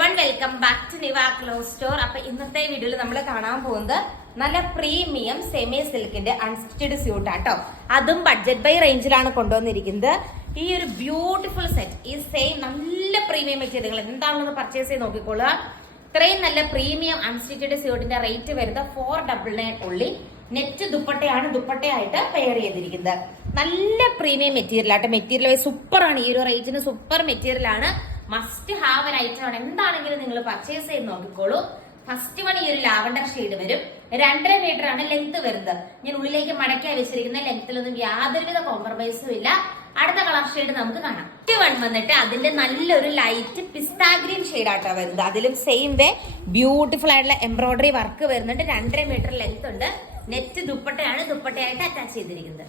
One welcome back to Niva clothes store അപ്പൊ ഇന്നത്തെ വീഡിയോയിൽ നമ്മൾ കാണാൻ പോകുന്നത് നല്ല പ്രീമിയം സെമി സിൽക്കിന്റെ അൺസ്റ്റിച്ചഡ് സ്യൂട്ട് ആട്ടോ. അതും ബഡ്ജറ്റ് ബൈ റേഞ്ചിലാണ് കൊണ്ടുവന്നിരിക്കുന്നത്. ഈ ഒരു ബ്യൂട്ടിഫുൾ സെറ്റ് ഈ സെയിം നല്ല പ്രീമിയം മെറ്റീരിയൽ എന്താണെന്ന് പർച്ചേസ് ചെയ്ത് നോക്കിക്കോളുക. ഇത്രയും നല്ല പ്രീമിയം അൺസ്റ്റിച്ചഡ് സ്യൂട്ടിന്റെ റേറ്റ് വരുന്നത് ഫോർ ഡബിൾ നയൻ ഉള്ളി. നെറ്റ് ദുപ്പട്ടയാണ് ദുപ്പട്ടയായിട്ട് പെയർ ചെയ്തിരിക്കുന്നത്. നല്ല പ്രീമിയം മെറ്റീരിയൽ ആട്ടോ. മെറ്റീരിയൽ സൂപ്പർ ആണ്. ഈ ഒരു റേറ്റിന് സൂപ്പർ മെറ്റീരിയൽ ആണ്. മസ്റ്റ് ഹാവ് ഒരു ഐറ്റം ആണ്. എന്താണെങ്കിലും നിങ്ങൾ പർച്ചേസ് ചെയ്ത് നോക്കിക്കോളൂ. ഫസ്റ്റ് വൺ ഈ ഒരു ലാവണ്ടർ ഷെയ്ഡ് വരും. രണ്ടര മീറ്റർ ആണ് ലെങ്ത് വരുന്നത്. ഞാൻ ഉള്ളിലേക്ക് മടക്കാൻ വെച്ചിരിക്കുന്ന ലെങ്ത്തിലൊന്നും യാതൊരുവിധ കോംപ്രമൈസും ഇല്ല. അടുത്ത കളർ ഷെയ്ഡ് നമുക്ക് കാണാം. ഫസ്റ്റ് വൺ വന്നിട്ട് അതിന്റെ നല്ലൊരു ലൈറ്റ് പിസ്താ ഗ്രീൻ ഷെയ്ഡ് ആട്ടോ വരുന്നത്. അതിലും സെയിം വേ. ബ്യൂട്ടിഫുൾ ആയിട്ടുള്ള എംബ്രോയിഡറി വർക്ക് വരുന്നുണ്ട്. രണ്ടര മീറ്റർ ലെങ്ത് ഉണ്ട്. നെറ്റ് ദുപ്പട്ടയാണ് ദുപ്പട്ടയായിട്ട് അറ്റാച്ച് ചെയ്തിരിക്കുന്നത്.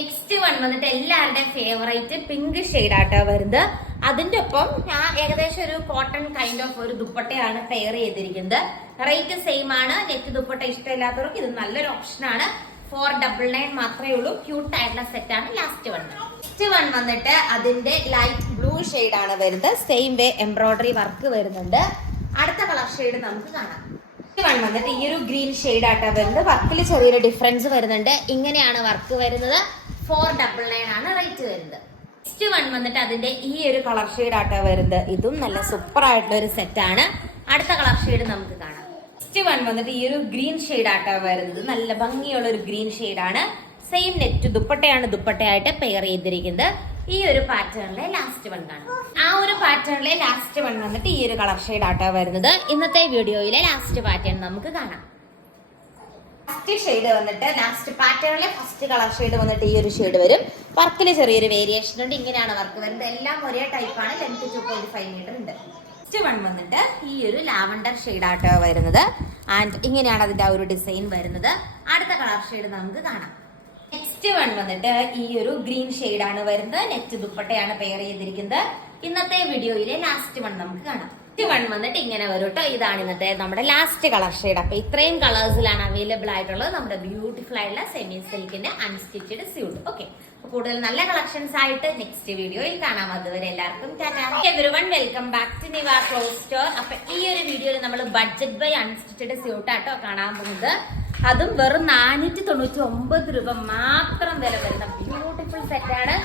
നെക്സ്റ്റ് വൺ വന്നിട്ട് എല്ലാവരുടെയും ഫേവറേറ്റ് പിങ്ക് ഷെയ്ഡ് ആട്ടോ വരുന്നത്. അതിന്റെ ഒപ്പം ഞാൻ ഏകദേശം ഒരു കോട്ടൺ കൈൻഡ് ഓഫ് ഒരു ദുപ്പട്ടയാണ് പെയർ ചെയ്തിരിക്കുന്നത്. റേറ്റ് സെയിം ആണ്. നെറ്റ് ദുപ്പട്ട ഇഷ്ടമില്ലാത്തവർക്ക് ഇത് നല്ലൊരു ഓപ്ഷൻ ആണ്. ഫോർ ഡബിൾ നയൻ മാത്രമേ ഉള്ളൂ. ക്യൂട്ട് ആയിട്ടുള്ള ആണ്. ലാസ്റ്റ് വൺ നെക്സ്റ്റ് വൺ വന്നിട്ട് അതിന്റെ ലൈറ്റ് ബ്ലൂ ഷെയ്ഡ് ആണ് വരുന്നത്. സെയിം വേ എംബ്രോയിഡറി വർക്ക് വരുന്നുണ്ട്. അടുത്ത കളർ ഷെയ്ഡ് നമുക്ക് കാണാം. വൺ വന്നിട്ട് ഈ ഒരു ഗ്രീൻ ഷെയ്ഡ് ആട്ടാ വരുന്നത്. വർക്കിൽ ചെറിയൊരു ഡിഫറൻസ് വരുന്നുണ്ട്. ഇങ്ങനെയാണ് വർക്ക് വരുന്നത്. ഫോർ ഡബിൾ നയൻ ആണ് റേറ്റ് വരുന്നത്. നെക്സ്റ്റ് വൺ വന്നിട്ട് അതിന്റെ ഈ ഒരു കളർ ഷെയ്ഡ് ആട്ടോ വരുന്നത്. ഇതും നല്ല സൂപ്പർ ആയിട്ടുള്ള ഒരു സെറ്റ് ആണ്. അടുത്ത കളർ ഷെയ്ഡ് നമുക്ക് കാണാം. നെക്സ്റ്റ് വൺ വന്നിട്ട് ഈ ഒരു ഗ്രീൻ ഷെയ്ഡ് ആട്ടോ വരുന്നത്. നല്ല ഭംഗിയുള്ള ഒരു ഗ്രീൻ ഷെയ്ഡ് ആണ്. സെയിം നെറ്റ് ദുപ്പട്ടയാണ് ദുപ്പട്ടയായിട്ട് പെയർ ചെയ്തിരിക്കുന്നത്. ഈ ഒരു പാറ്റേണിലെ ലാസ്റ്റ് വൺ കാണാം. ആ ഒരു പാറ്റേണിലെ ലാസ്റ്റ് വൺ വന്നിട്ട് ഈ ഒരു കളർ ഷെയ്ഡ് ആട്ടോ വരുന്നത്. ഇന്നത്തെ വീഡിയോയിലെ ലാസ്റ്റ് പാറ്റേൺ നമുക്ക് കാണാം. ഫസ്റ്റ് ഷെയ്ഡ് വന്നിട്ട് ലാസ്റ്റ് പാറ്റേണിലെ ഫസ്റ്റ് കളർ ഷെയ്ഡ് വന്നിട്ട് ഈ ഒരു ഷെയ്ഡ് വരും. വർക്കിൽ ചെറിയൊരു വേരിയേഷൻ ഉണ്ട്. ഇങ്ങനെയാണ് വർക്ക് വരുന്നത്. എല്ലാം ഒരേ ടൈപ്പാണ് length two point five metre ഉണ്ട്. നെക്സ്റ്റ് വൺ വന്നിട്ട് ഈ ഒരു ലാവണ്ടർ ഷെയ്ഡ് ആട്ടോ വരുന്നത്. ആൻഡ് ഇങ്ങനെയാണ് അതിന്റെ ആ ഒരു ഡിസൈൻ വരുന്നത്. അടുത്ത കളർ ഷെയ്ഡ് നമുക്ക് കാണാം. നെക്സ്റ്റ് വൺ വന്നിട്ട് ഈ ഒരു ഗ്രീൻ ഷെയ്ഡ് ആണ് വരുന്നത്. നെറ്റ് ദുപ്പട്ടയാണ് പെയർ ചെയ്തിരിക്കുന്നത്. ഇന്നത്തെ വീഡിയോയിലെ ലാസ്റ്റ് വൺ നമുക്ക് കാണാം. ലാസ്റ്റ് വൺ വന്നിട്ട് ഇങ്ങനെ വരും കേട്ടോ. ഇതാണ് ഇന്നത്തെ നമ്മുടെ ലാസ്റ്റ് കളർ ഷെയ്ഡ് അപ്പൊ ഇത്രയും കളേഴ്സിലാണ് അവൈലബിൾ ആയിട്ടുള്ളത് നമ്മുടെ ബ്യൂട്ടിഫുൾ ആയിട്ടുള്ള സെമി സിൽക്കിന്റെ അൺസ്റ്റിച്ചഡ് സ്യൂട്ട് ഓക്കെ കൂടുതൽ നല്ല കളക്ഷൻസ് ആയിട്ട് നെക്സ്റ്റ് വീഡിയോയിൽ കാണാം. അതുവരെ എല്ലാവർക്കും every one welcome back to Niva clothes store അപ്പൊ ഈ ഒരു വീഡിയോയിൽ നമ്മൾ ബഡ്ജറ്റ് ബൈ അൺസ്റ്റിച്ചഡ് സ്യൂട്ട് ആട്ടോ കാണാൻ പോകുന്നത്. അതും വെറും നാനൂറ്റി തൊണ്ണൂറ്റി ഒമ്പത് രൂപ മാത്രം വില വരുന്ന ബ്യൂട്ടിഫുൾ സെറ്റ് ആണ്.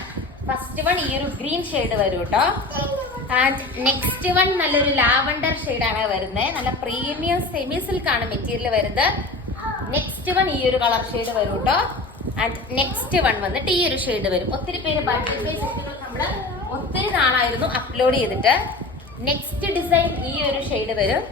ഫസ്റ്റ് വൺ ഈ ഒരു ഗ്രീൻ ഷെയ്ഡ് വരും കേട്ടോ. ആൻഡ് നെക്സ്റ്റ് വൺ നല്ലൊരു ലാവണ്ടർ ആണ് വരുന്നത് നല്ല പ്രീമിയം സെമി സിൽക്ക് ആണ് മെറ്റീരിയൽ വരുന്നത്. നെക്സ്റ്റ് വൺ ഈ ഒരു കളർ ഷെയ്ഡ് വരും കേട്ടോ ആൻഡ് നെക്സ്റ്റ് വൺ വന്നിട്ട് ഈ ഒരു ഷെയ്ഡ് വരും. ഒത്തിരി പേര് ബഡ്ജറ്റ് ബൈ സെറ്റുകൾ നമ്മൾ ഒത്തിരി നാളായിരുന്നു അപ്ലോഡ് ചെയ്തിട്ട്. നെക്സ്റ്റ് ഡിസൈൻ ഈ ഒരു ഷെയ്ഡ് വരും.